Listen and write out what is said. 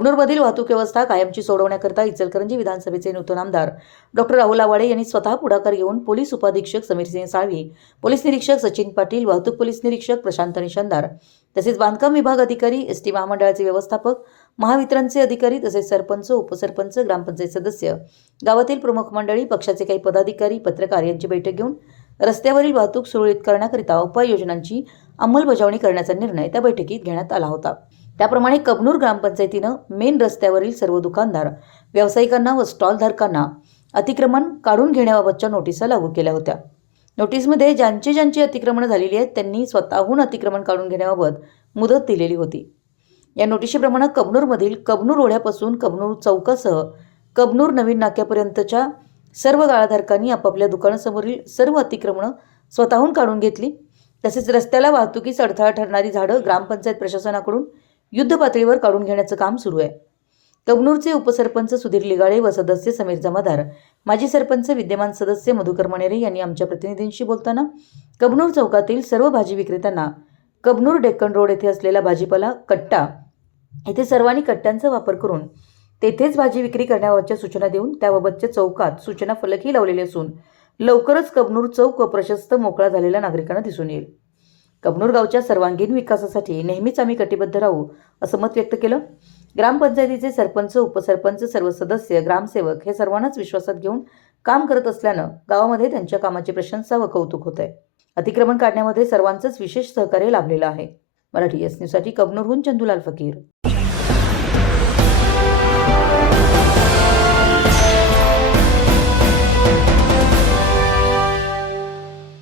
कबनूरमधील वाहतूक व्यवस्था कायमची सोडवण्याकरता इचलकरंजी विधानसभेचे नूतन आमदार डॉक्टर राहुल आवाडे यांनी स्वतः पुढाकार घेऊन पोलीस उपाधीक्षक समीरसिंह साळवी पोलीस निरीक्षक सचिन पाटील वाहतूक पोलीस निरीक्षक प्रशांत निशंदार तसेच बांधकाम विभाग अधिकारी एस टी महामंडळाचे व्यवस्थापक महावितरणचे अधिकारी तसेच सरपंच उपसरपंच ग्रामपंचायत सदस्य गावातील प्रमुख मंडळी पक्षाचे काही पदाधिकारी पत्रकार यांची बैठक घेऊन रस्त्यावरील वाहतूक सुरळीत करण्याकरिता उपाययोजनांची अंमलबजावणी करण्याचा निर्णय त्या बैठकीत घेण्यात आला होता. त्याप्रमाणे कबनूर ग्रामपंचायतीनं मेन रस्त्यावरील सर्व दुकानदार व्यावसायिकांना व स्टॉलधारकांना अतिक्रमण काढून घेण्याबाबतच्या नोटिसा लागू केल्या होत्या. नोटीसमध्ये ज्यांची ज्यांची अतिक्रमणं झालेली आहेत त्यांनी स्वतःहून अतिक्रमण काढून घेण्याबाबत मुदत दिलेली होती. या नोटिशीप्रमाणे कबनूरमधील कबनूर ओढ्यापासून कबनूर चौकासह कबनूर नवीन नाक्यापर्यंतच्या सर्व गाळाधारकांनी आपापल्या दुकानासमोरील सर्व अतिक्रमणं स्वतःहून काढून घेतली. तसेच रस्त्याला वाहतुकीस अडथळा ठरणारी झाडं ग्रामपंचायत प्रशासनाकडून युद्धपातळीवर काढून घेण्याचं काम सुरू आहे. कबनूरचे उपसरपंच सुधीर लिगाळे व सदस्य समीर जमादार माजी सरपंच विद्यमान सदस्य मधुकर मणेरे यांनी आमच्या प्रतिनिधींशी बोलताना कबनूर चौकातील सर्व भाजी विक्रेत्यांना कबनूर डेक्कन रोड येथे असलेला भाजीपाला कट्टा येथे सर्वांनी कट्ट्यांचा वापर करून तेथेच भाजी विक्री करण्याबाबतच्या सूचना देऊन त्याबाबतच्या चौकात सूचना फलकही लावलेले असून लवकरच कबनूर चौक व प्रशस्त मोकळा झालेल्या नागरिकांना दिसून येईल. कबनूर गावच्या सर्वांगीण विकासासाठी नेहमीच आम्ही कटिबद्ध राहू असं मत व्यक्त केलं. ग्रामपंचायतीचे सरपंच उपसरपंच सर्व सदस्य ग्रामसेवक हे सर्वांनाच विश्वासात घेऊन काम करत असल्यानं गावामध्ये त्यांच्या कामाची प्रशंसा व कौतुक होत आहे अतिक्रमण काढण्यामध्ये सर्वांचंच विशेष सहकार्य लाभलेलं आहे. मराठी एस न्यूजसाठी कबनूरहून चंदुलाल फकीर.